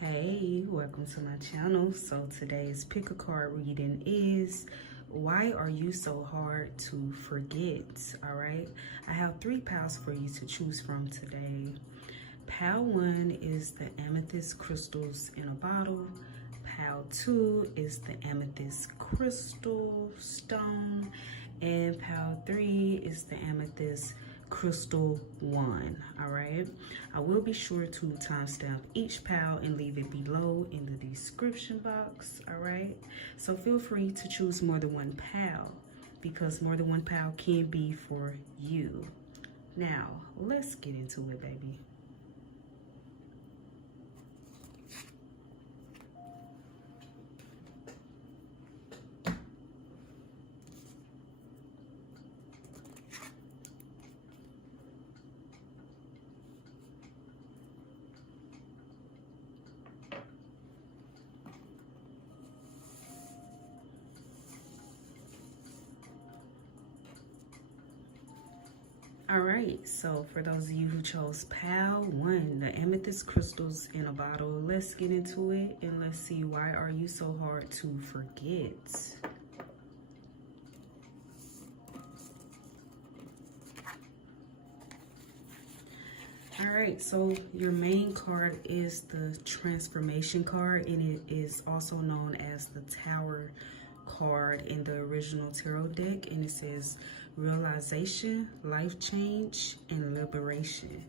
Hey, welcome to my channel. So today's pick a card reading is why are you so hard to forget? All right, I have 3 piles for you to choose from today. Pile 1 is the amethyst crystals in a bottle. Pile 2 is the amethyst crystal stone, and pile 3 is the amethyst crystal 1. All right, I will be sure to timestamp each pile and leave it below in the description box. All right, so feel free to choose more than one pile because more than one pile can be for you. Now let's get into it, baby. All right, so for those of you who chose pile 1, the amethyst crystals in a bottle, let's get into it and let's see why are you so hard to forget. All right, so your main card is the transformation card, and it is also known as the Tower card in the original tarot deck, and it says realization, life change, and liberation.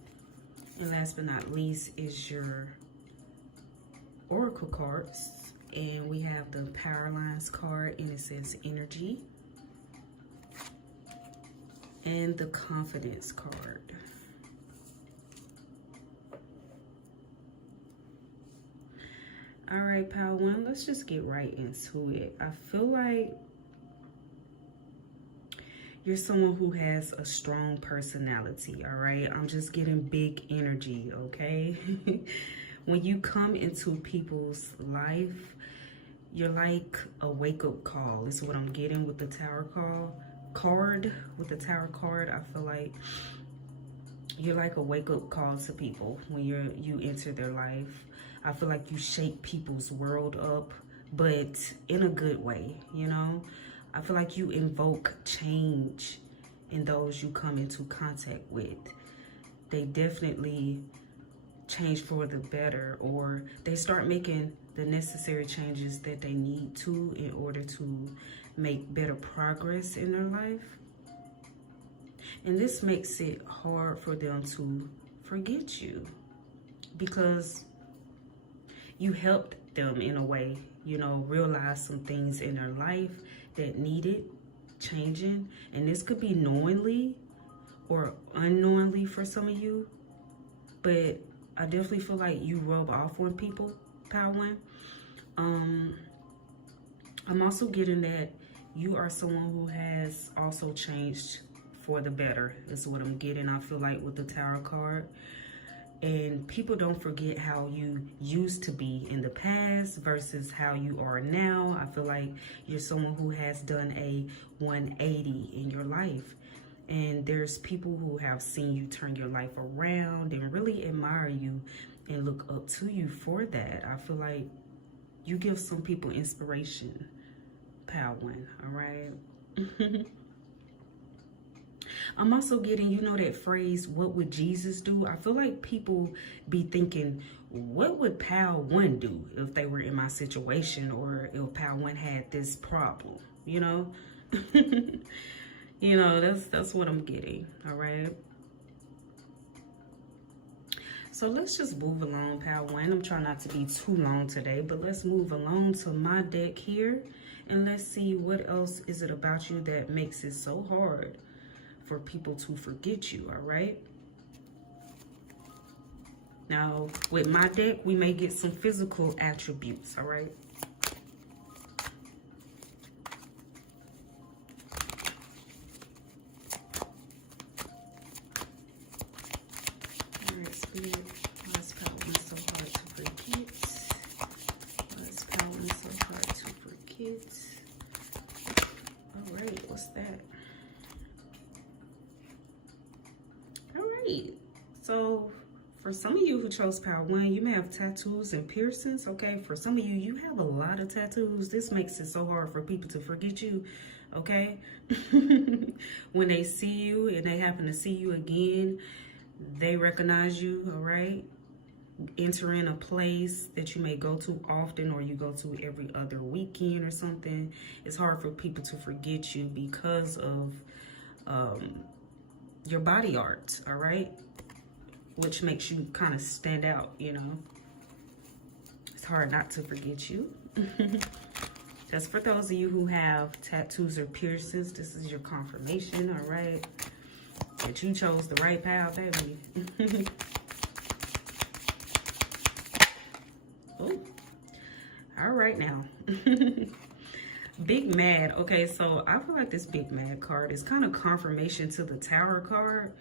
And last but not least is your oracle cards, and we have the power lines card, and it says energy, and the confidence card. All right, pile 1, let's just get right into it. I feel like you're someone who has a strong personality, all right? I'm just getting big energy, okay? When you come into people's life, you're like a wake-up call. This is what I'm getting with the Tower card. With the Tower card, I feel like you're like a wake-up call to people when you enter their life. I feel like you shake people's world up, but in a good way, you know? I feel like you invoke change in those you come into contact with. They definitely change for the better, or they start making the necessary changes that they need to in order to make better progress in their life. And this makes it hard for them to forget you because you helped them in a way, you know, realize some things in their life that needed changing. And this could be knowingly or unknowingly for some of you, but I definitely feel like you rub off on people, pile 1. I'm also getting that you are someone who has also changed for the better, is what I'm getting. I feel like with the Tower card. And people don't forget how you used to be in the past versus how you are now. I feel like you're someone who has done a 180 in your life. And there's people who have seen you turn your life around and really admire you and look up to you for that. I feel like you give some people inspiration, pile 1, all right? I'm also getting, you know, that phrase, what would Jesus do? I feel like people be thinking, what would pile 1 do if they were in my situation, or if pile 1 had this problem, you know? You know, that's what I'm getting, all right? So let's just move along, pile 1. I'm trying not to be too long today, but let's move along to my deck here, and let's see what else is it about you that makes it so hard for people to forget you, all right? Now, with my deck, we may get some physical attributes, all right? All right, Spirit, why is pile 1 so hard to forget? Why is pile 1 so hard to forget? All right, what's that? So For some of you who chose pile 1, you may have tattoos and piercings, okay? For some of you, you have a lot of tattoos. This makes it so hard for people to forget you, okay? When they see you and they happen to see you again, they recognize you, all right? Entering a place that you may go to often, or you go to every other weekend or something. It's hard for people to forget you because of your body art, all right? Which makes you kind of stand out, you know. It's hard not to forget you. Just for those of you who have tattoos or piercings, this is your confirmation, all right? That you chose the right path, baby. Oh, all right now. Big Mad. Okay, so I feel like this Big Mad card is kind of confirmation to the Tower card.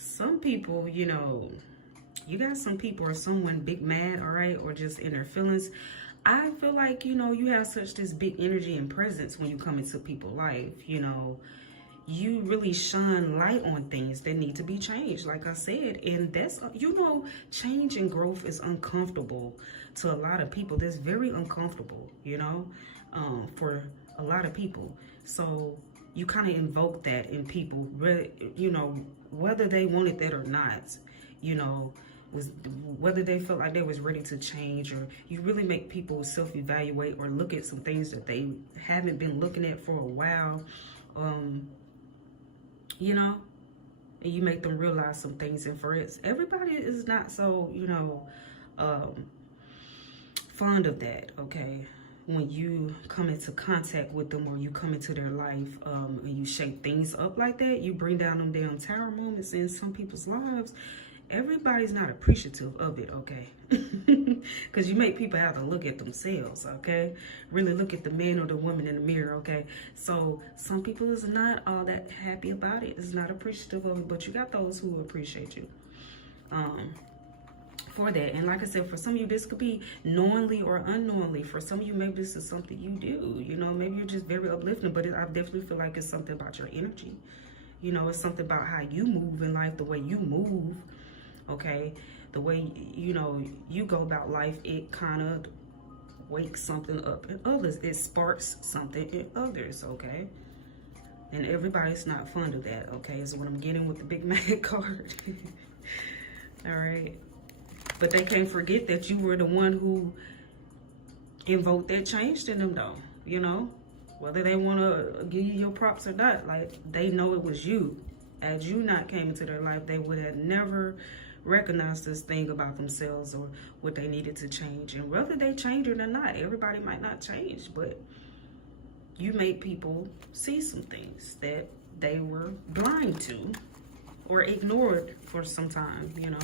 Some people, you know, you got some people or someone big mad, all right, or just in their feelings. I feel like, you know, you have such this big energy and presence when you come into people's life, you know. You really shine light on things that need to be changed, like I said. And that's, you know, change and growth is uncomfortable to a lot of people. That's very uncomfortable, you know, for a lot of people. So you kind of invoke that in people, you know, whether they wanted that or not, you know, whether they felt like they was ready to change, or you really make people self-evaluate or look at some things that they haven't been looking at for a while, you know, and you make them realize some things. And for it, everybody is not so, you know, fond of that, okay? When you come into contact with them, or you come into their life, and you shake things up like that, you bring down them damn tower moments in some people's lives. Everybody's not appreciative of it, okay? Because you make people have to look at themselves, okay? Really look at the man or the woman in the mirror, okay? So some people is not all that happy about it, is not appreciative of it, but you got those who appreciate you for that. And like I said, for some of you, this could be knowingly or unknowingly. For some of you, maybe this is something you do, you know, maybe you're just very uplifting, but I definitely feel like it's something about your energy. You know, it's something about how you move in life, the way you move, okay? The way, you know, you go about life, it kind of wakes something up in others. It sparks something in others, okay? And everybody's not fond of that, okay? Is what I'm getting with the Big Mad card. All right. But they can't forget that you were the one who invoked that change in them, though, you know? Whether they want to give you your props or not, like, they know it was you. Had you not came into their life, they would have never recognized this thing about themselves or what they needed to change. And whether they change it or not, everybody might not change, but you made people see some things that they were blind to or ignored for some time, you know?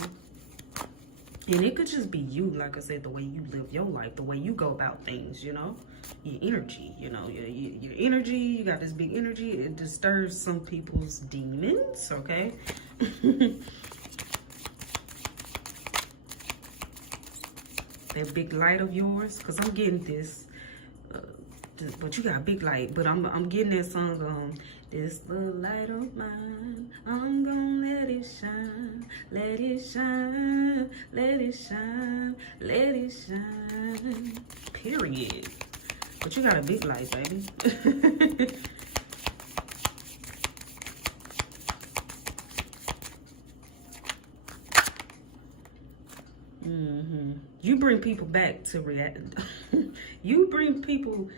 And it could just be you, like I said, the way you live your life, the way you go about things, you know? Your energy, you know, your energy, you got this big energy, it disturbs some people's demons, okay? That big light of yours, because I'm getting this, but you got a big light, but I'm getting that song, this little light of mine, I'm gonna let it shine, let it shine, let it shine, let it shine, period. But you got a big light, baby. You bring people back to reality. You bring people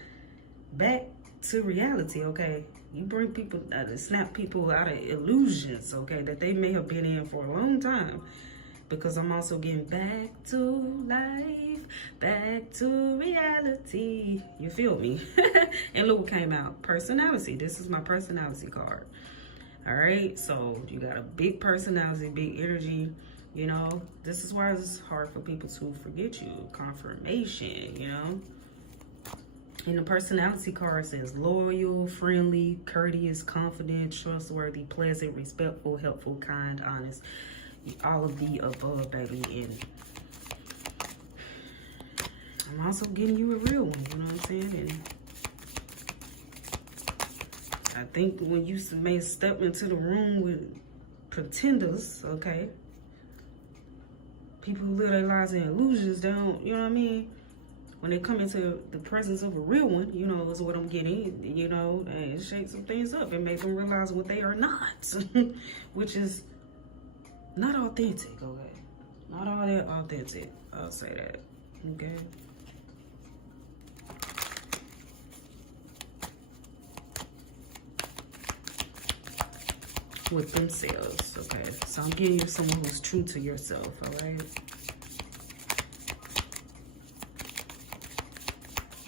back to reality, okay? You bring people, snap people out of illusions, okay, that they may have been in for a long time. Because I'm also getting back to life, back to reality. You feel me? And look what came out. Personality. This is my personality card. All right? So you got a big personality, big energy. You know, this is why it's hard for people to forget you. Confirmation, you know. And the personality card says loyal, friendly, courteous, confident, trustworthy, pleasant, respectful, helpful, kind, honest. All of the above, baby. And I'm also getting you a real one, you know what I'm saying? And I think when you may step into the room with pretenders, okay, people who live their lives in illusions don't, you know what I mean? When they come into the presence of a real one, you know, is what I'm getting, you know, and shake some things up and make them realize what they are not, which is not authentic, okay? Not all that authentic, I'll say that, okay? With themselves, okay? So I'm getting you someone who's true to yourself, all right?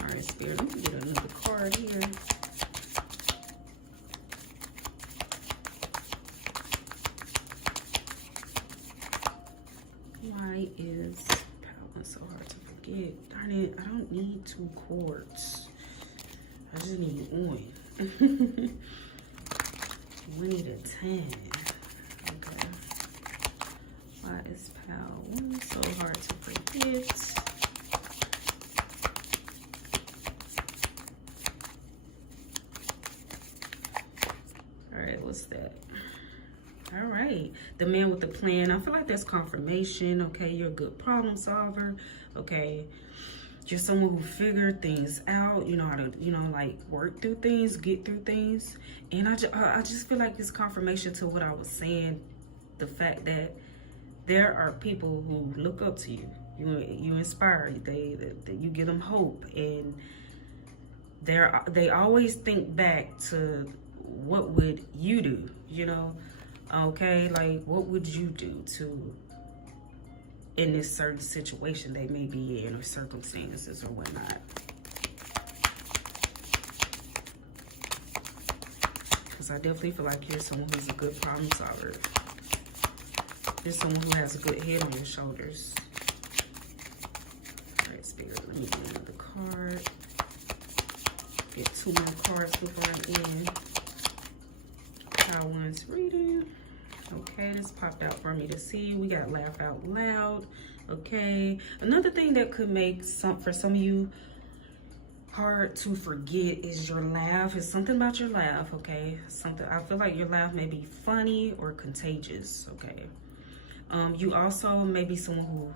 All right, Spirit, let me get another card here. Why is power so hard to forget? Darn it, I don't need 2 quarts. I just need 1. We need a 10. Okay. Why is power so hard to forget? All right, what's that? All right, the man with the plan. I feel like that's confirmation. Okay, you're a good problem solver. Okay, you're someone who figured things out. You know how to, you know, like work through things, get through things. And I just feel like it's confirmation to what I was saying. The fact that there are people who look up to you. You inspire. You give them hope, and they always think back to what would you do. You know. Okay, like what would you do to in this certain situation they may be in, or circumstances or whatnot. Because I definitely feel like you're someone who's a good problem solver. You're someone who has a good head on your shoulders. All right, Spirit, let me get another card. Get 2 more cards before I'm in. One's reading. Okay, this popped out for me to see. We got laugh out loud. Okay, another thing that could make for some of you hard to forget is your laugh. It's something about your laugh. Okay, something. I feel like your laugh may be funny or contagious. Okay, you also may be someone who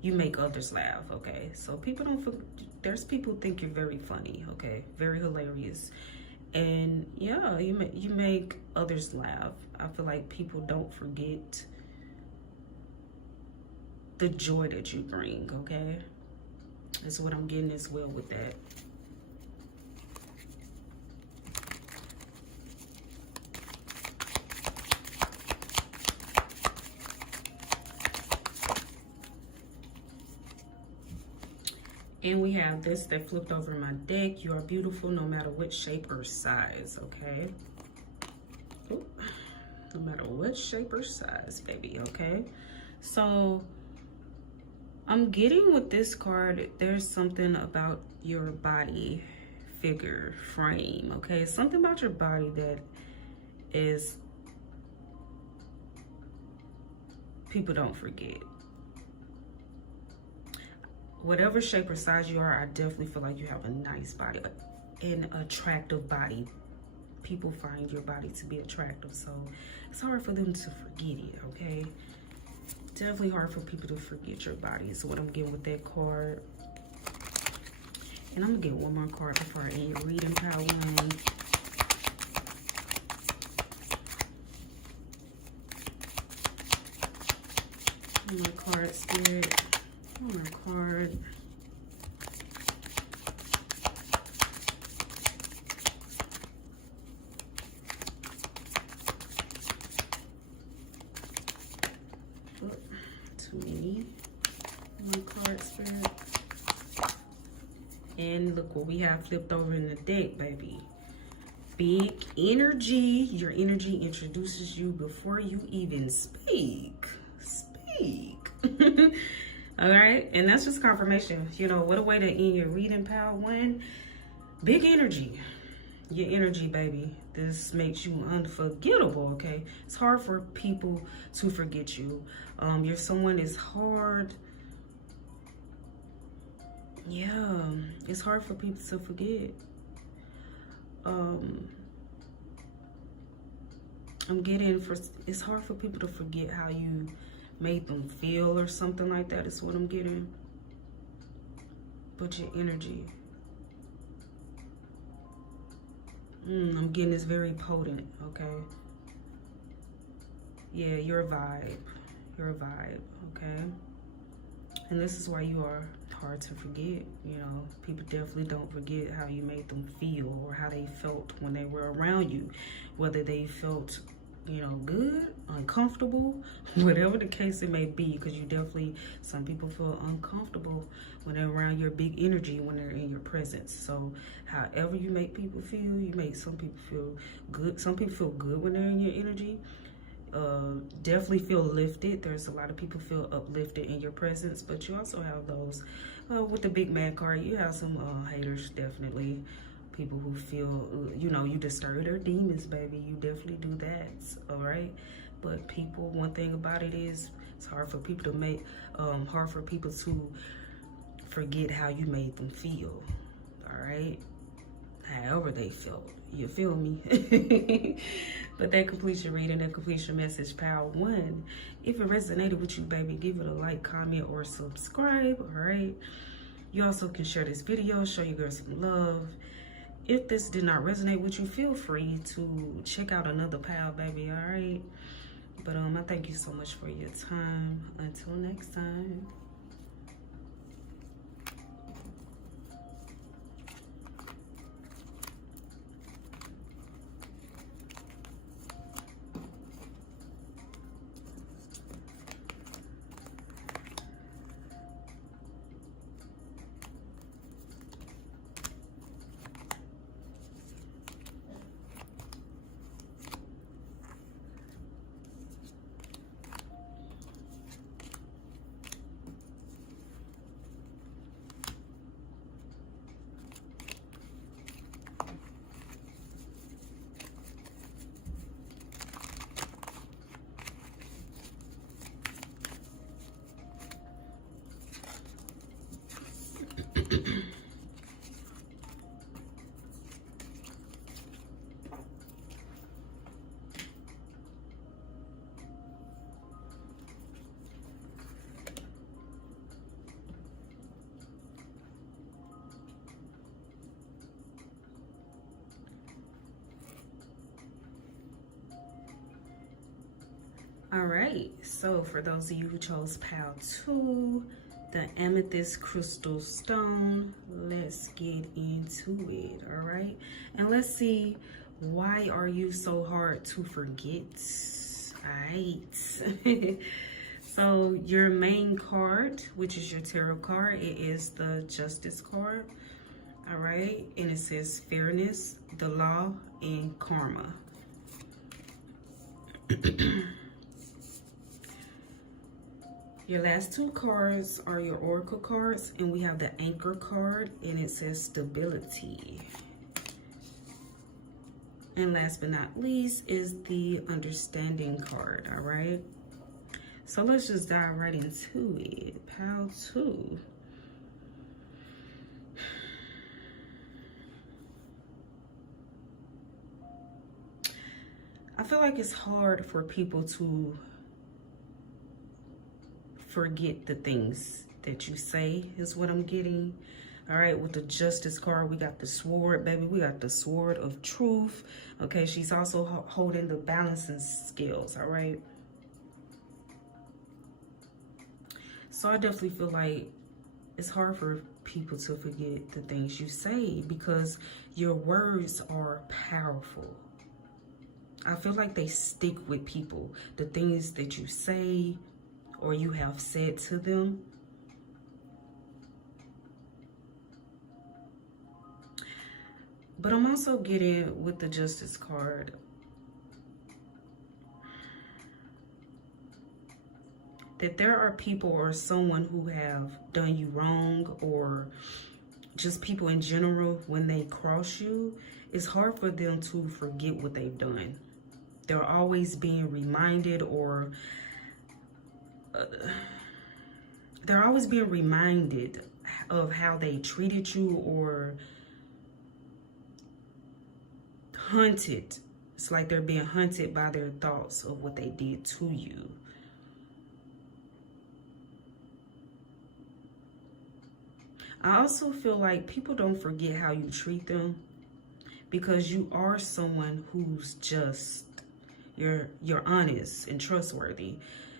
you make others laugh. Okay, so people don't. There's people who think you're very funny. Okay, very hilarious. And yeah, you make others laugh. I feel like people don't forget the joy that you bring, okay? That's what I'm getting as well with that. And we have this that flipped over in my deck. You are beautiful no matter what shape or size, okay? Ooh, no matter what shape or size, baby, okay? So, I'm getting with this card, there's something about your body, figure, frame, okay? Something about your body that is, people don't forget. Whatever shape or size you are, I definitely feel like you have a nice body, an attractive body. People find your body to be attractive, so it's hard for them to forget it, okay? Definitely hard for people to forget your body is what I'm getting with that card. And I'm gonna get 1 more card before I end your reading, pile 1. One more card, Spirit. 1 more card. Oh, too many. 1 more card, Spirit. And look what we have flipped over in the deck, baby. Big energy. Your energy introduces you before you even speak. Speak. All right, and that's just confirmation. You know, what a way to end your reading, pile 1. Big energy. Your energy, baby. This makes you unforgettable, okay? It's hard for people to forget you. You're someone is hard. Yeah, it's hard for people to forget. I'm getting it's hard for people to forget how you made them feel or something like that is what I'm getting. But your energy. I'm getting this very potent, okay? Yeah, your vibe. Your vibe, okay? And this is why you are hard to forget. You know, people definitely don't forget how you made them feel or how they felt when they were around you. Whether they felt, you know, good, uncomfortable, whatever the case it may be, because you definitely, some people feel uncomfortable when they're around your big energy, when they're in your presence. So however you make people feel, you make some people feel good. Some people feel good when they're in your energy. Definitely feel lifted. There's a lot of people feel uplifted in your presence, but you also have those with the big man card. You have some haters, definitely. People who feel, you know, you disturb their demons, baby. You definitely do that, all right? But people, one thing about it is, it's hard for people to make, hard for people to forget how you made them feel, all right? However they felt, you feel me? But that completes your reading, that completes your message, Power 1. If it resonated with you, baby, give it a like, comment, or subscribe, all right? You also can share this video, show your girl some love. If this did not resonate with you, feel free to check out another pal, baby, all right? But I thank you so much for your time. Until next time. All right, so for those of you who chose Pile 2, the Amethyst Crystal Stone, let's get into it, all right? And let's see, why are you so hard to forget? All right. So your main card, which is your tarot card, it is the Justice card, all right? And it says fairness, the law, and karma. Your last two cards are your oracle cards, and we have the anchor card, and it says stability. And last but not least is the understanding card, all right? So let's just dive right into it. Pile 2. I feel like it's hard for people to forget the things that you say is what I'm getting. All right, with the Justice card, we got the sword, baby. We got the sword of truth. Okay, she's also holding the balancing scales, all right? So I definitely feel like it's hard for people to forget the things you say because your words are powerful. I feel like they stick with people. The things that you say, or you have said to them. But I'm also getting with the Justice card, that there are people or someone who have done you wrong, or just people in general, when they cross you, it's hard for them to forget what they've done. They're always being reminded, or they're always being reminded of how they treated you, or hunted. It's like they're being hunted by their thoughts of what they did to you. I also feel like people don't forget how you treat them, because you are someone who's just, you're honest and trustworthy.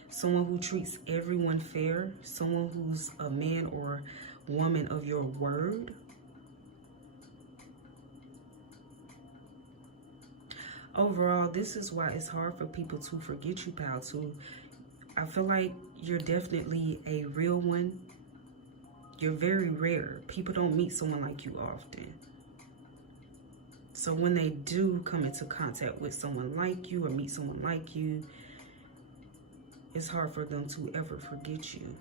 Someone who treats everyone fair. Someone who's a man or woman of your word. Overall, this is why it's hard for people to forget you, pal, too. I feel like you're definitely a real one. You're very rare. People don't meet someone like you often. So when they do come into contact with someone like you or meet someone like you, it's hard for them to ever forget you.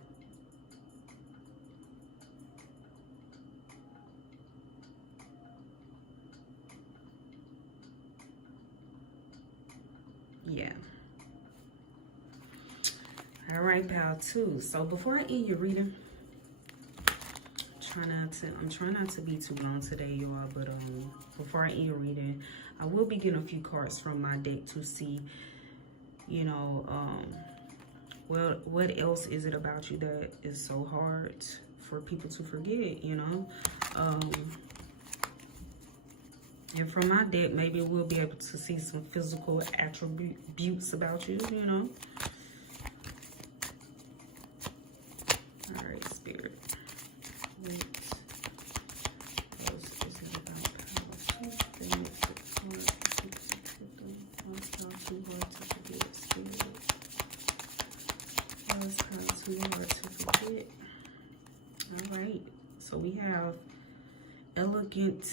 Yeah. All right, pal, too. So before I end your reading, I'm trying not to be too long today, y'all, but before I end your reading, I will be getting a few cards from my deck to see, you know, well, what else is it about you that is so hard for people to forget, you know? And from my deck, maybe we'll be able to see some physical attributes about you, you know? All right, Spirit. Wait. What else is it about power? Too hard to forget, Spirit. It's kind of too hard to forget. All right. So we have elegant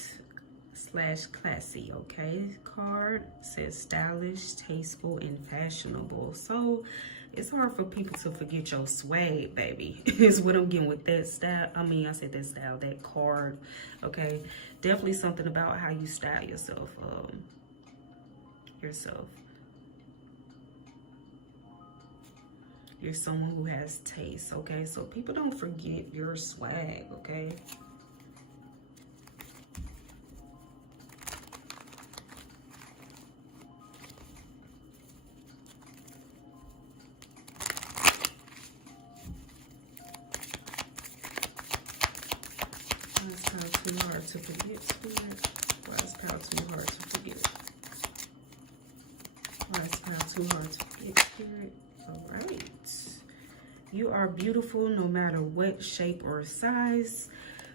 / classy, okay? Card says stylish, tasteful, and fashionable. So it's hard for people to forget your swag, baby. Is what I'm getting with that style. I mean, I said that style, that card, okay? Definitely something about how you style yourself. You're someone who has taste, okay? So people don't forget your swag, okay? Why is power too hard to forget, Spirit? Why is power too hard to forget? Why is power too hard to forget, Spirit? All right. You are beautiful no matter what shape or size.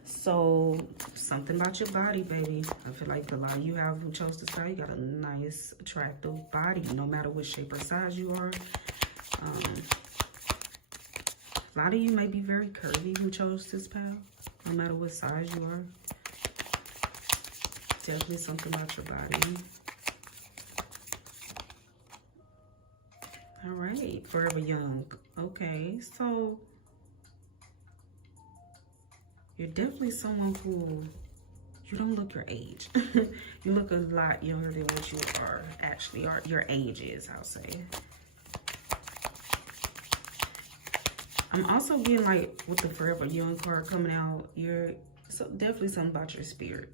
So something about your body, baby. I feel like a lot of you have who chose this style, you got a nice, attractive body, no matter what shape or size you are. A lot of you may be very curvy who chose this pal, no matter what size you are. Definitely something about your body. All right, forever young. Okay, so you're definitely someone who, you don't look your age. You look a lot younger than what you are actually, or your age is, I'll say. I'm also getting like with the forever young card coming out, you're definitely something about your spirit.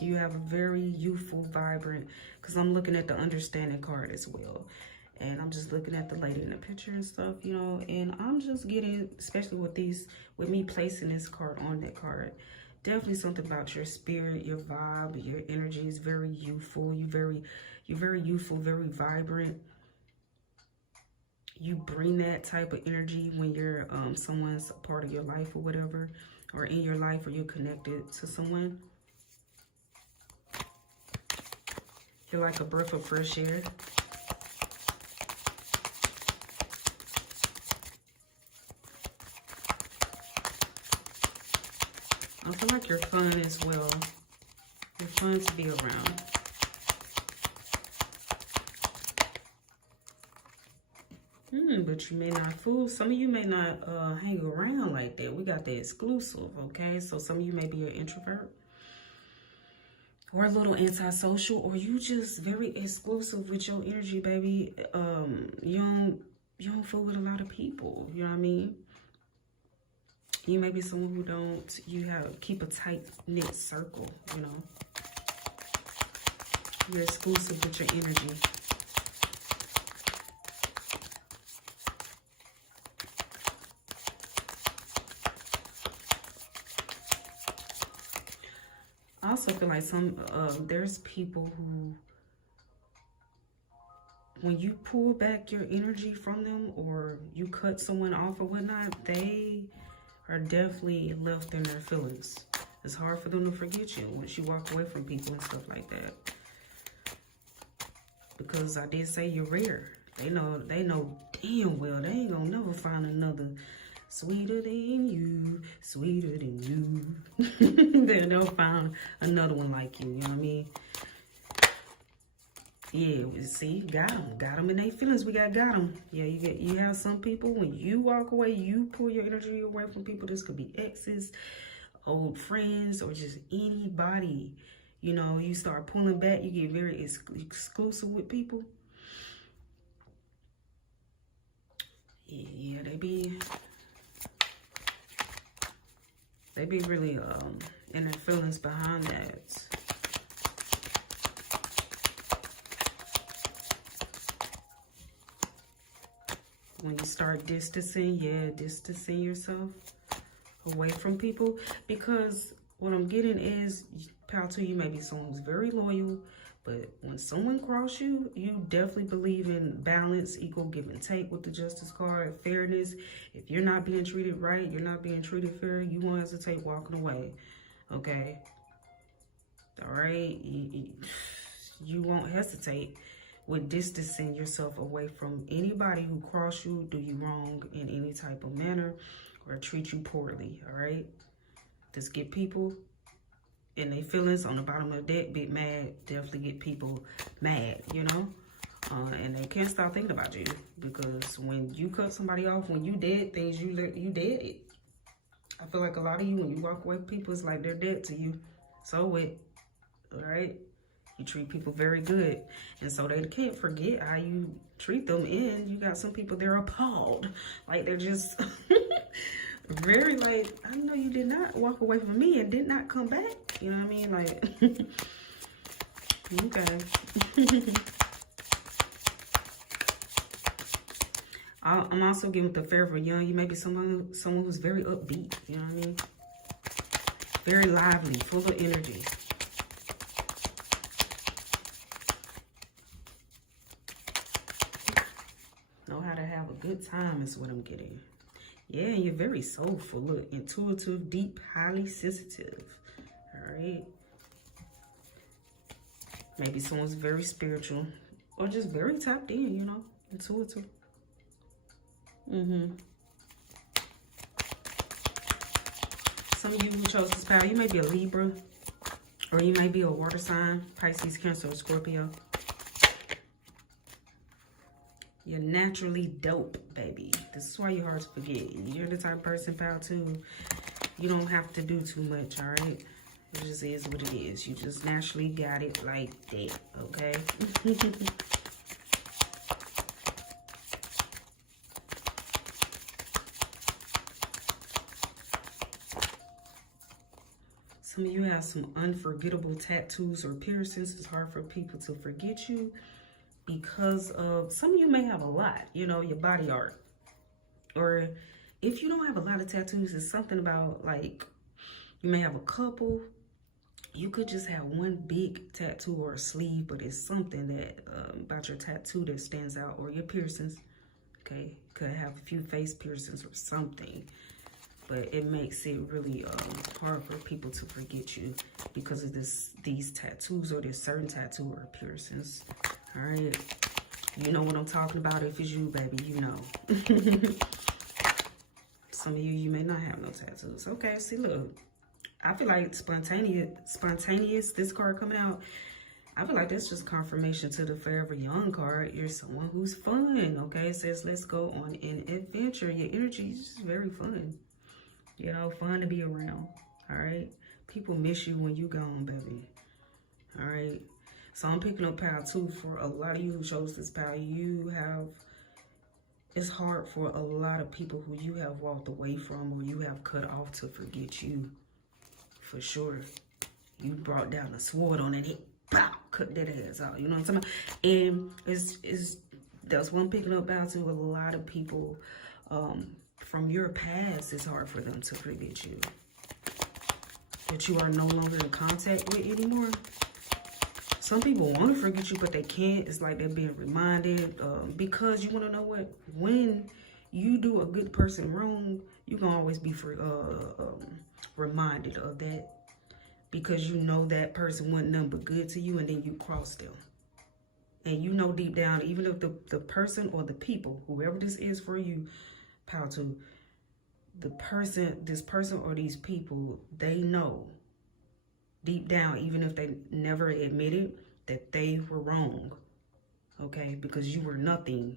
You have a very youthful, vibrant, because I'm looking at the understanding card as well. And I'm just looking at the lady in the picture and stuff, you know, and I'm just getting, especially with me placing this card on that card, definitely something about your spirit, your vibe, your energy is very youthful. You're very youthful, very vibrant. You bring that type of energy when you're someone's a part of your life or whatever, or in your life, or you're connected to someone. You're like a breath of fresh air. I feel like you're fun as well. You're fun to be around. But you may not fool. Some of you may not hang around like that. We got the exclusive, okay? So some of you may be an introvert or a little antisocial, or you just very exclusive with your energy, baby. You don't fool with a lot of people. You know what I mean? You may be someone who keep a tight-knit circle, you know. You're exclusive with your energy. also feel like there's people who, when you pull back your energy from them or you cut someone off or whatnot, they are definitely left in their feelings. It's hard for them to forget you once you walk away from people and stuff like that. Because I did say you're rare. They know damn well they ain't gonna never find another sweeter than you, sweeter than you. They'll find another one like you, you know what I mean? Yeah, see, got them in their feelings. We got them. Yeah, you have some people, when you walk away, you pull your energy away from people. This could be exes, old friends, or just anybody. You know, you start pulling back, you get very exclusive with people. Yeah, they be really in their feelings behind that. When you start distancing yourself away from people, because what I'm getting is, pal, too, you may be someone who's very loyal, but when someone crosses you, you definitely believe in balance, equal give and take with the justice card, fairness. If you're not being treated right, you're not being treated fair, you won't hesitate walking away, okay? All right? You won't hesitate with distancing yourself away from anybody who cross you, do you wrong in any type of manner, or treat you poorly, all right? Just get people in their feelings on the bottom of the deck, be mad, definitely get people mad, you know? And they can't stop thinking about you, because when you cut somebody off, when you did things, you did it. I feel like a lot of you, when you walk away from people, it's like they're dead to you. So what, all right? You treat people very good, and so they can't forget how you treat them. And you got some people, they're appalled. Like, they're just very like, I know you did not walk away from me and did not come back. You know what I mean? Like, okay. I'm also getting with the Forever Young. You may be someone who's very upbeat. You know what I mean? Very lively, full of energy. Know how to have a good time is what I'm getting. Yeah, you're very soulful, look, intuitive, deep, highly sensitive. All right. Maybe someone's very spiritual or just very tapped in, you know, intuitive. Some of you who chose this power, you may be a Libra, or you may be a water sign, Pisces, Cancer, or Scorpio. You're naturally dope, baby. This is why you're hard to forget. You're the type of person, pal, too. You don't have to do too much, all right? It just is what it is. You just naturally got it like that, okay? Some of you have some unforgettable tattoos or piercings. It's hard for people to forget you, because of, some of you may have a lot, you know, your body art. Or if you don't have a lot of tattoos, it's something about, like, you may have a couple. You could just have one big tattoo or a sleeve, but it's something that about your tattoo that stands out, or your piercings. Okay, could have a few face piercings or something, but it makes it really hard for people to forget you because of these tattoos, or this certain tattoo or piercings. All right, you know what I'm talking about. If it's you, baby, you know. Some of you may not have no tattoos. Okay, see, look, I feel like spontaneous, this card coming out, I feel like that's just confirmation to the Forever Young card. You're someone who's fun, okay? It says, let's go on an adventure. Your energy is just very fun. You know, fun to be around, all right? People miss you when you gone, baby, all right? So I'm picking up power, too, for a lot of you who chose this power. It's hard for a lot of people who you have walked away from or you have cut off to forget you, for sure. You brought down a sword on it, pow, cut that ass out, you know what I'm talking about? And that's one picking up power, too. A lot of people from your past, it's hard for them to forget you. that you are no longer in contact with anymore. Some people want to forget you, but they can't. It's like they're being reminded, because you want to know what? When you do a good person wrong, you can always be reminded of that, because you know that person wasn't nothing but good to you, and then you crossed them. And you know deep down, even if the person or the people, whoever this is for you, power to this person or these people, they know deep down, even if they never admitted, that they were wrong, okay? Because you were nothing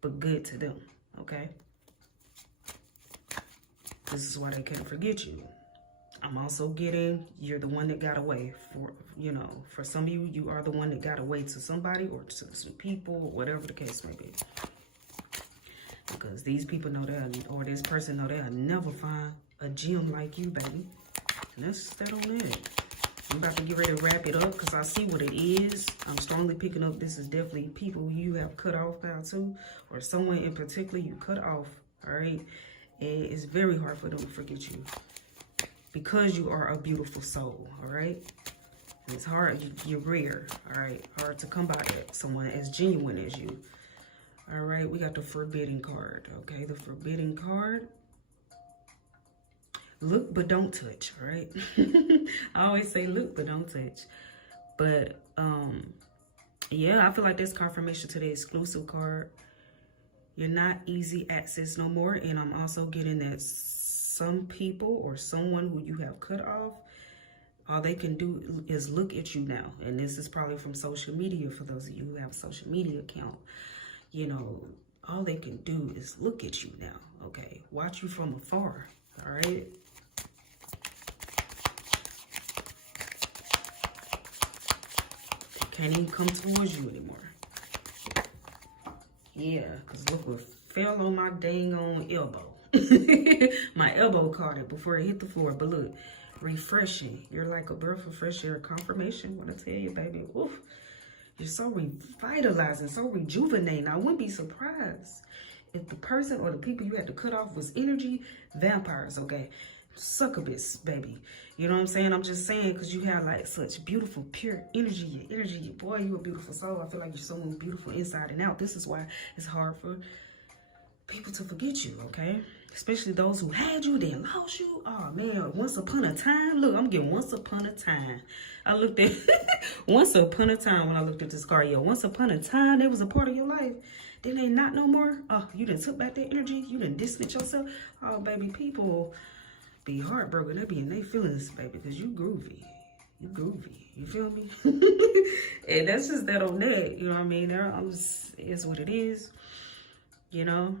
but good to them, okay? This is why they can't forget you. I'm also getting, you're the one that got away. For some of you, you are the one that got away to somebody or to some people, whatever the case may be. Because these people know that, or this person know they'll never find a gem like you, baby. And that's that on that. I'm about to get ready to wrap it up because I see what it is. I'm strongly picking up this is definitely people you have cut off, pal, too. Or someone in particular you cut off, all right? And it's very hard for them to forget you. Because you are a beautiful soul, all right? And it's hard, you're rare, all right? Hard to come by that, someone as genuine as you. All right, we got the forbidden card, okay? The forbidden card. Look, but don't touch, all right? I always say look, but don't touch. But, yeah, I feel like that's confirmation to the exclusive card. You're not easy access no more. And I'm also getting that some people or someone who you have cut off, all they can do is look at you now. And this is probably from social media for those of you who have a social media account. You know, all they can do is look at you now, okay? Watch you from afar, all right? They can't even come towards you anymore. Yeah, because look what fell on my dang on elbow. My elbow caught it before it hit the floor. But look, refreshing. You're like a breath of fresh air. Confirmation, what I tell you, baby. Oof. You're so revitalizing, so rejuvenating. I wouldn't be surprised if the person or the people you had to cut off was energy vampires, okay? Succubus, baby. You know what I'm saying? I'm just saying because you have like such beautiful, pure energy. Your energy, boy, you're a beautiful soul. I feel like you're someone beautiful inside and out. This is why it's hard for people to forget you, okay? Especially those who had you, then lost you. Oh, man, once upon a time. Look, I'm getting once upon a time. I looked at, once upon a time when I looked at this card, yo. Once upon a time, they was a part of your life. Then they not no more. Oh, you done took back that energy. You done distance yourself. Oh, baby, people be heartbroken. They be in their feelings, baby, because you groovy. You groovy. You feel me? And that's just that on that. You know what I mean? It's what it is. You know?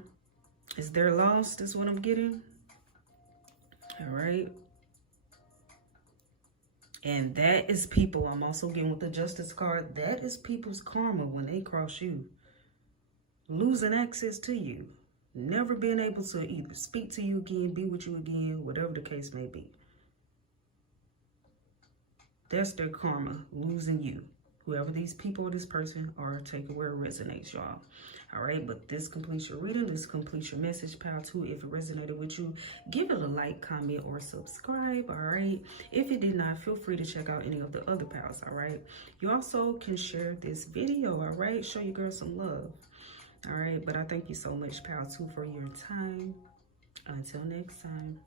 Is their loss? That's what I'm getting. All right. And that is people. I'm also getting with the Justice card. That is people's karma when they cross you. Losing access to you. Never being able to either speak to you again, be with you again, whatever the case may be. That's their karma, losing you. Whoever these people or this person are, take it where it resonates, y'all. All right, but this completes your reading. This completes your message, pal, too. If it resonated with you, give it a like, comment, or subscribe, all right? If it did not, feel free to check out any of the other pals, all right? You also can share this video, all right? Show your girl some love, all right? But I thank you so much, pal, too, for your time. Until next time.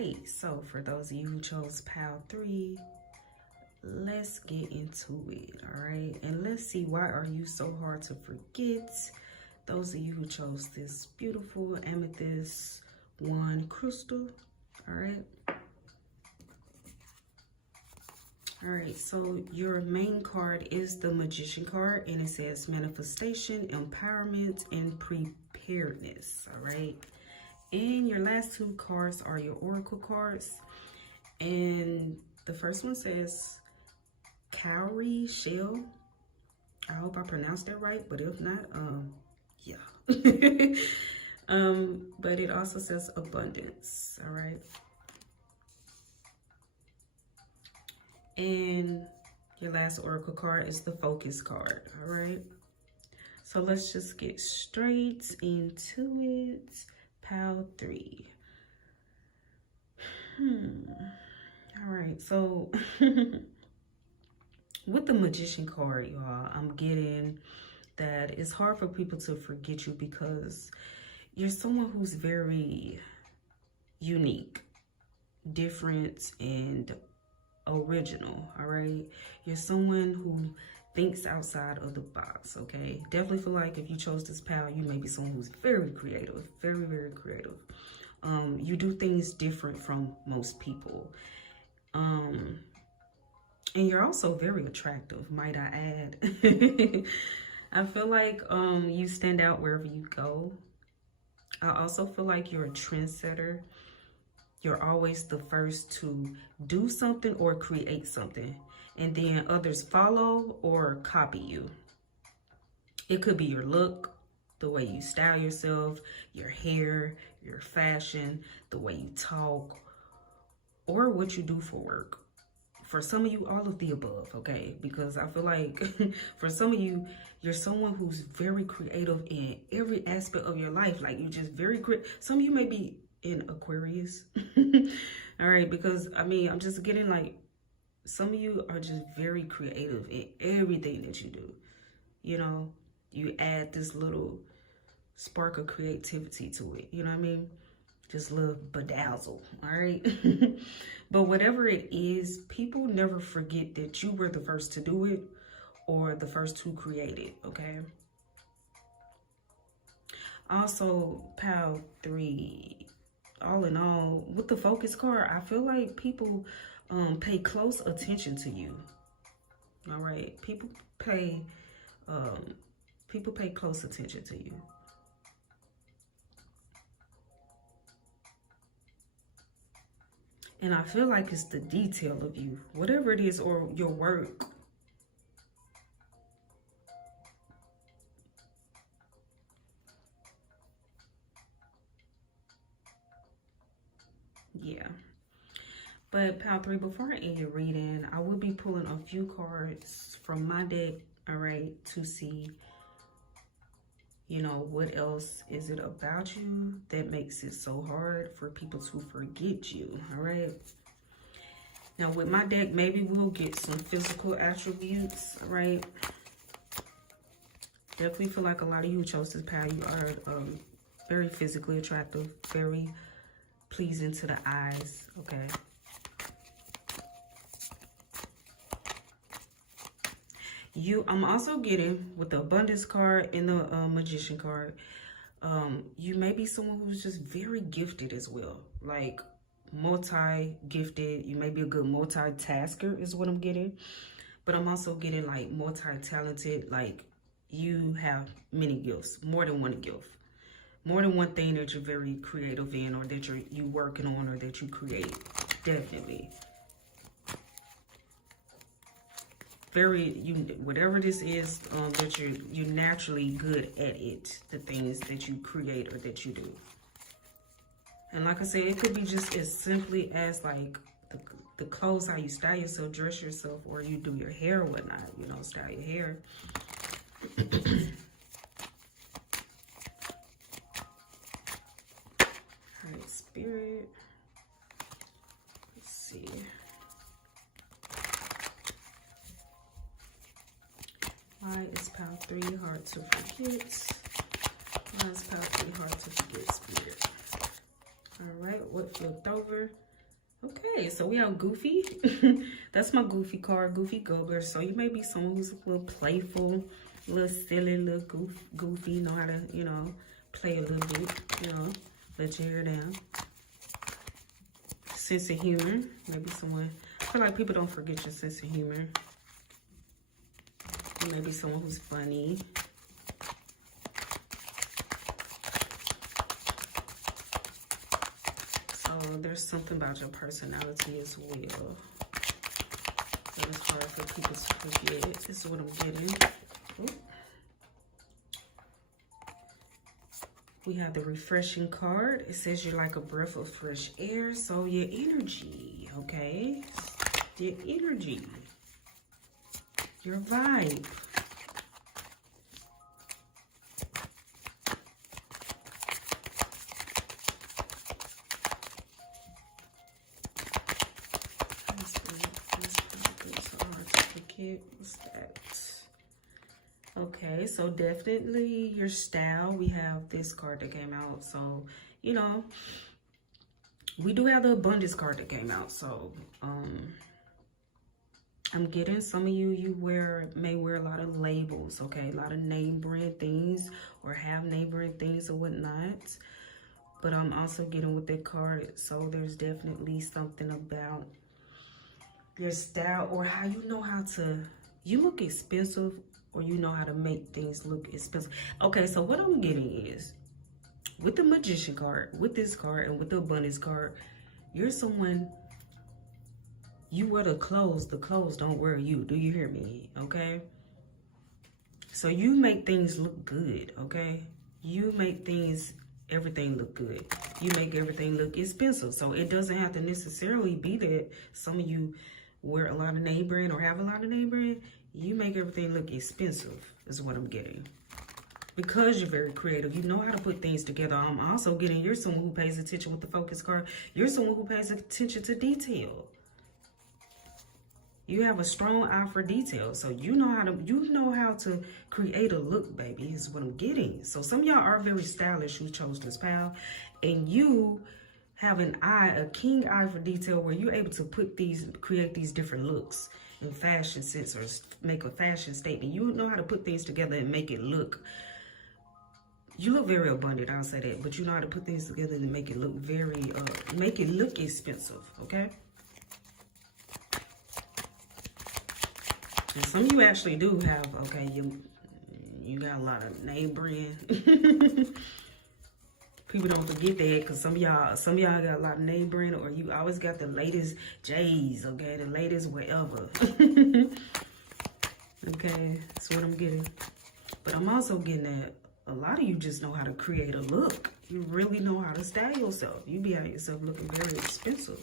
right, so for those of you who chose pile 3, let's get into it. All right, and let's see, why are you so hard to forget? Those of you who chose this beautiful amethyst 1 crystal. All right. All right, so your main card is the Magician card, and it says manifestation, empowerment, and preparedness. All right, and your last 2 cards are your oracle cards, and the first one says cowrie shell. I hope I pronounced that right, but if not, yeah. But it also says abundance. All right. And your last oracle card is the focus card. All right, so let's just get straight into it. Pile 3. All right, so with the Magician card, y'all, I'm getting that it's hard for people to forget you because you're someone who's very unique, different, and original. All right, you're someone who thinks outside of the box. Okay, definitely feel like if you chose this pal, you may be someone who's very creative, very creative. You do things different from most people, and you're also very attractive, might I add. I feel like you stand out wherever you go. I also feel like you're a trendsetter. You're always the first to do something or create something, and then others follow or copy you. It could be your look, the way you style yourself, your hair, your fashion, the way you talk, or what you do for work. For some of you, all of the above, okay? Because I feel like for some of you, you're someone who's very creative in every aspect of your life. Like, you're just very creative. Some of you may be in Aquarius. All right, because I mean, I'm just getting like, some of you are just very creative in everything that you do. You know, you add this little spark of creativity to it. You know what I mean? Just a little bedazzle. All right. But whatever it is, people never forget that you were the first to do it or the first to create it. Okay. Also, pile 3. All in all, with the focus card, I feel like people pay close attention to you. All right, people pay close attention to you. And I feel like it's the detail of you, whatever it is, or your work. Yeah. But pile 3, before I end your reading, I will be pulling a few cards from my deck, all right, to see, you know, what else is it about you that makes it so hard for people to forget you, all right? Now, with my deck, maybe we'll get some physical attributes, right? Definitely feel like a lot of you who chose this pile, you are very physically attractive, very pleasing to the eyes, okay? I'm also getting, with the abundance card and the magician card, you may be someone who's just very gifted as well, like multi-gifted. You may be a good multitasker is what I'm getting, but I'm also getting like multi-talented, like you have many gifts, more than one gift, more than one thing that you're very creative in, or that you working on, or that you create. Definitely whatever this is, that you're naturally good at it, the things that you create or that you do. And like I said, it could be just as simply as like the clothes, how you style yourself, dress yourself, or you do your hair or whatnot, you know, style your hair. All right, Spirit. Let's see. Why is pile 3 hard to forget? Why is pile 3 hard to forget, Spirit? All right, what flipped over? Okay, so we have Goofy. That's my Goofy card, Goofy Gobbler. So you may be someone who's a little playful, a little silly, a little goofy, know how to, you know, play a little bit, you know, let your hair down. Sense of humor. Maybe someone, I feel like people don't forget your sense of humor. Maybe someone who's funny. So there's something about your personality as well. That is hard for people to forget. This is what I'm getting. Ooh. We have the refreshing card. It says you're like a breath of fresh air. So your energy, okay? Your energy. Your vibe. What's that? Okay, so definitely your style. We have this card that came out. So, you know, we do have the abundance card that came out. So, I'm getting some of you may wear a lot of labels, okay? A lot of name brand things or have name brand things or whatnot. But I'm also getting with that card. So there's definitely something about your style or how you know how to, you look expensive or you know how to make things look expensive. Okay, so what I'm getting is with the magician card, with this card, and with the abundance card, you're someone, you wear the clothes don't wear you. Do you hear me? Okay, so you make things look good. Okay, you make things, everything look good. You make everything look expensive. So it doesn't have to necessarily be that some of you wear a lot of name brand or have a lot of name brand. You make everything look expensive is what I'm getting. Because you're very creative, you know how to put things together. I'm also getting you're someone who pays attention with the focus card. You're someone who pays attention to detail. You have a strong eye for detail. So you know how to create a look, baby, is what I'm getting. So some of y'all are very stylish who chose this pal, and you have an eye, a keen eye for detail where you're able to create these different looks in fashion sense or make a fashion statement. You know how to put things together and make it look, you look very abundant, I'll say that, but you know how to put things together and make it look very, make it look expensive, okay? And some of you actually do have, okay, you got a lot of name brand. People don't forget that because some of y'all got a lot of name brand, or you always got the latest J's, okay, the latest whatever. Okay, that's what I'm getting. But I'm also getting that a lot of you just know how to create a look. You really know how to style yourself. You be out yourself looking very expensive.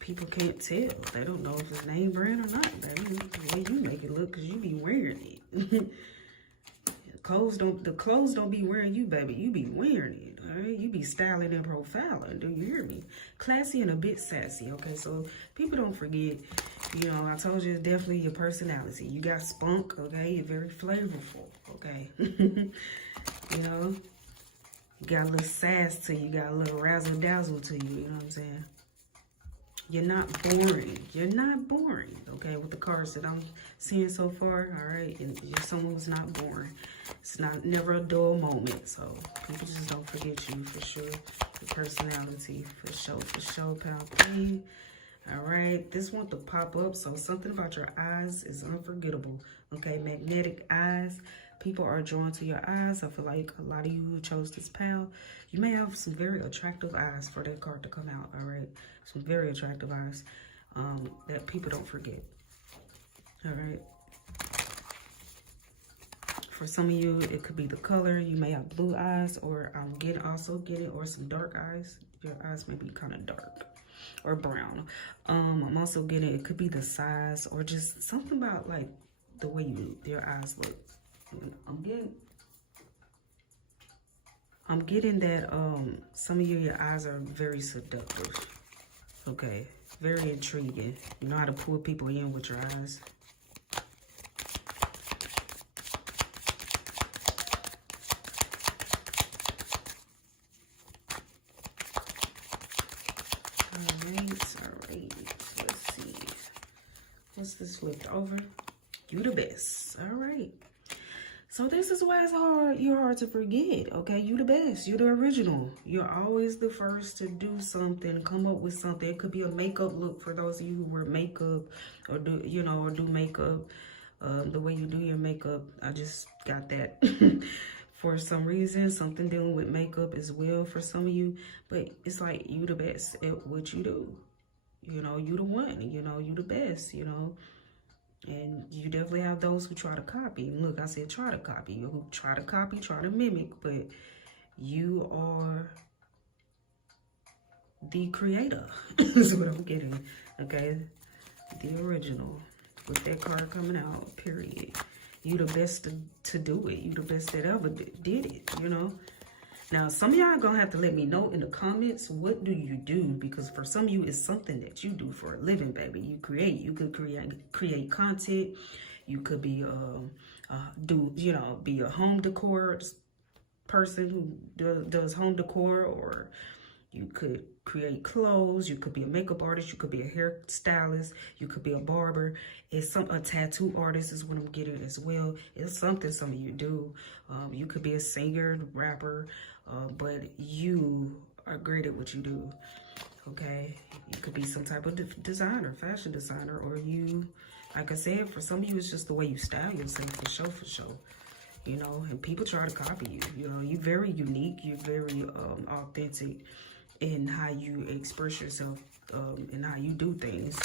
People can't tell. They don't know if it's name brand or not, baby. The way you make it look, because you be wearing it. The clothes don't be wearing you, baby. You be wearing it, all right? You be styling and profiling, do you hear me? Classy and a bit sassy, okay? So people don't forget, you know, I told you it's definitely your personality. You got spunk, okay? You're very flavorful, okay? You know, you got a little sass to you. You got a little razzle dazzle to you, you know what I'm saying? You're not boring. You're not boring, okay, with the cards that I'm seeing so far, all right? And you're someone who's not boring. It's never a dull moment, so people just don't forget you for sure. Your personality, for sure, pal queen. All right, this one to pop up, so something about your eyes is unforgettable, okay? Magnetic eyes. People are drawn to your eyes. I feel like a lot of you who chose this pal, you may have some very attractive eyes for that card to come out, all right? Some very attractive eyes that people don't forget, all right? For some of you, it could be the color. You may have blue eyes, or I'm also getting, or some dark eyes. Your eyes may be kind of dark or brown. I'm also getting, it could be the size or just something about like the way your eyes look. I'm getting that some of your eyes are very seductive. Okay, very intriguing. You know how to pull people in with your eyes. What's this flipped over? You the best. All right. So this is why it's hard. You're hard to forget, okay? You the best. You're the original. You're always the first to do something, come up with something. It could be a makeup look for those of you who wear makeup or do, you know, or do makeup. The way you do your makeup, I just got that for some reason. Something dealing with makeup as well for some of you. But it's like you the best at what you do. You know, you the one. You know, you the best, you know. And you definitely have those who try to copy. And look, I said try to copy. Who try to copy, try to mimic. But you are the creator. Is what I'm getting. Okay? The original. With that card coming out, period. You the best to do it. You the best that ever did it, you know? Now, some of y'all gonna have to let me know in the comments, what do you do? Because for some of you, it's something that you do for a living, baby. You create. You could create content. You could be be a home decor person who does home decor, or you could create clothes. You could be a makeup artist. You could be a hairstylist. You could be a barber. It's a tattoo artist is what I'm getting as well. It's something some of you do. You could be a singer, rapper, but you are great at what you do. Okay, you could be some type of designer, fashion designer, or you, like I said, for some of you, it's just the way you style yourself for sure. You know, and people try to copy you. You know, you're very unique. You're very authentic in how you express yourself and how you do things.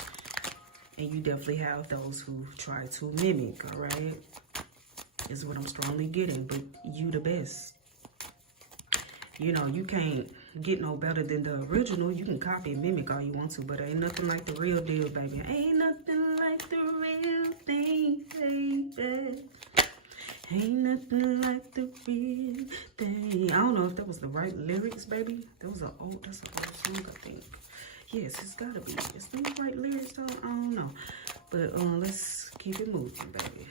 And you definitely have those who try to mimic, all right? Is what I'm strongly getting, but you the best. You know, you can't get no better than the original. You can copy and mimic all you want to, but ain't nothing like the real deal, baby. Ain't nothing like the real thing, baby. Ain't nothing like the real thing. I don't know if that was the right lyrics, baby. That's an old song, I think. Yes, it's gotta be. It's the right lyrics, though. I don't know. But let's keep it moving, baby.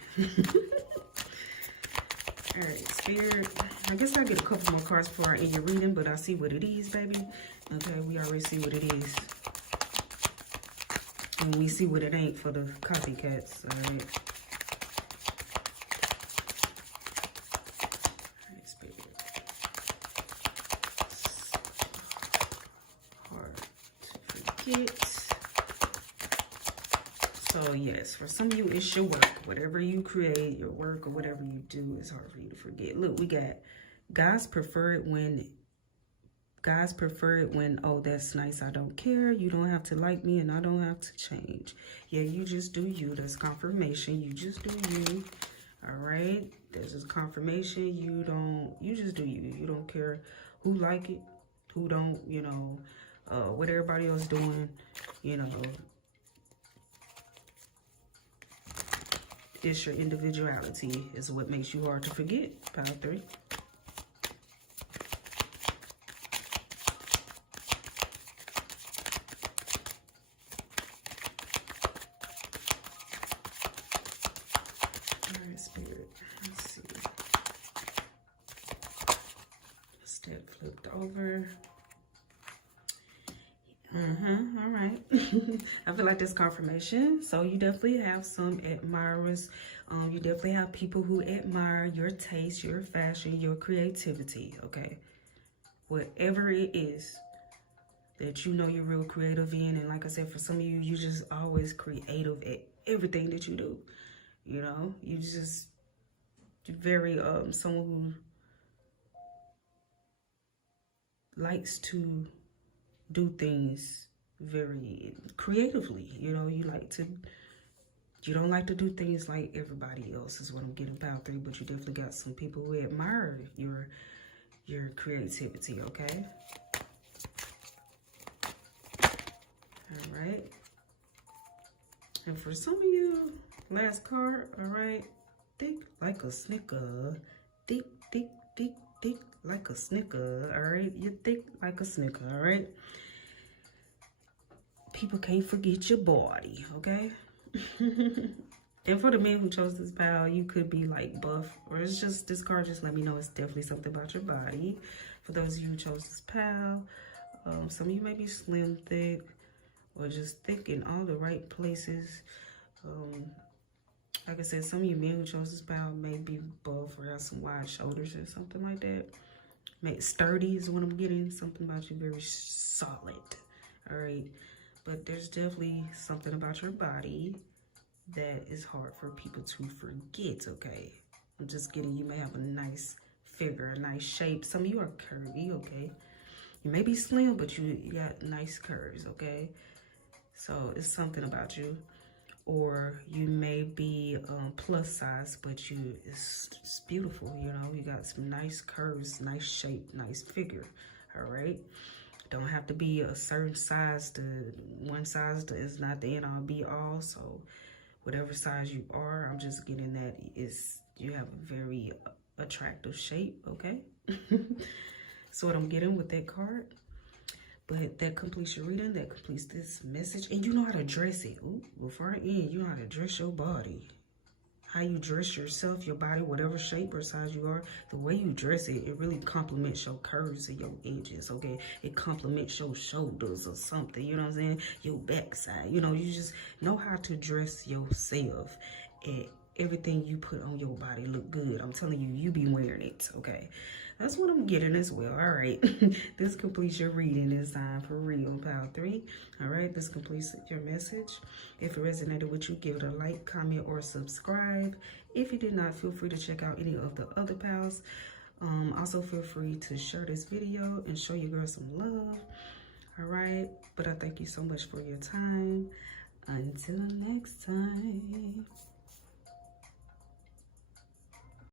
All right, Spirit. I guess I'll get a couple more cards before I end your reading, but I see what it is, baby. Okay, we already see what it is. And we see what it ain't for the copycats, all right? So yes, for some of you, it's your work. Whatever you create, your work, or whatever you do, it's hard for you to forget. Look, we got guys prefer it when, oh, that's nice, I don't care, you don't have to like me, and I don't have to change. Yeah, you just do you. That's confirmation. You just do you. All right, there's this confirmation. You just do you. You don't care who like it, who don't, you know, what everybody else doing, you know. It's your individuality is what makes you hard to forget. Power 3. All right, Spirit. Let's see. Step flipped over. All right. I feel like that's confirmation. So you definitely have some admirers. You definitely have people who admire your taste, your fashion, your creativity. Okay, whatever it is that you know you're real creative in. And like I said, for some of you, you just always creative at everything that you do. You know, you just very someone who likes to do things very creatively. You know, you don't like to do things like everybody else is what I'm getting about 3, but you definitely got some people who admire your creativity, okay? All right. And for some of you, last card, all right, thick like a snicker, thick like a snicker, all right? You're thick like a snicker, all right? People can't forget your body, okay? And for the men who chose this pile, you could be like buff, or it's just, this card just let me know it's definitely something about your body. For those of you who chose this pile, some of you may be slim, thick, or just thick in all the right places. Like I said, some of you men who chose this pile may be buff or have some wide shoulders or something like that. Sturdy is what I'm getting. Something about you very solid. All right. But there's definitely something about your body that is hard for people to forget, okay? I'm just getting, you may have a nice figure, a nice shape. Some of you are curvy, okay? You may be slim, but you got nice curves, okay? So it's something about you. Or you may be plus size, but it's beautiful, you know? You got some nice curves, nice shape, nice figure, all right? Don't have to be a certain size. One size is not the end all be all. So whatever size you are, I'm just getting that you have a very attractive shape, okay? So what I'm getting with that card, but that completes your reading, that completes this message, and you know how to dress it. Ooh, before I end, you know how to dress your body. How you dress yourself, your body, whatever shape or size you are, the way you dress it, it really complements your curves and your edges, okay? It complements your shoulders or something, you know what I'm saying? Your backside, you know, you just know how to dress yourself. And everything you put on your body look good. I'm telling you, you be wearing it, okay? That's what I'm getting as well. All right. This completes your reading this time for real, pile 3. All right. This completes your message. If it resonated with you, give it a like, comment, or subscribe. If you did not, feel free to check out any of the other piles. Also, feel free to share this video and show your girl some love. All right. But I thank you so much for your time. Until next time.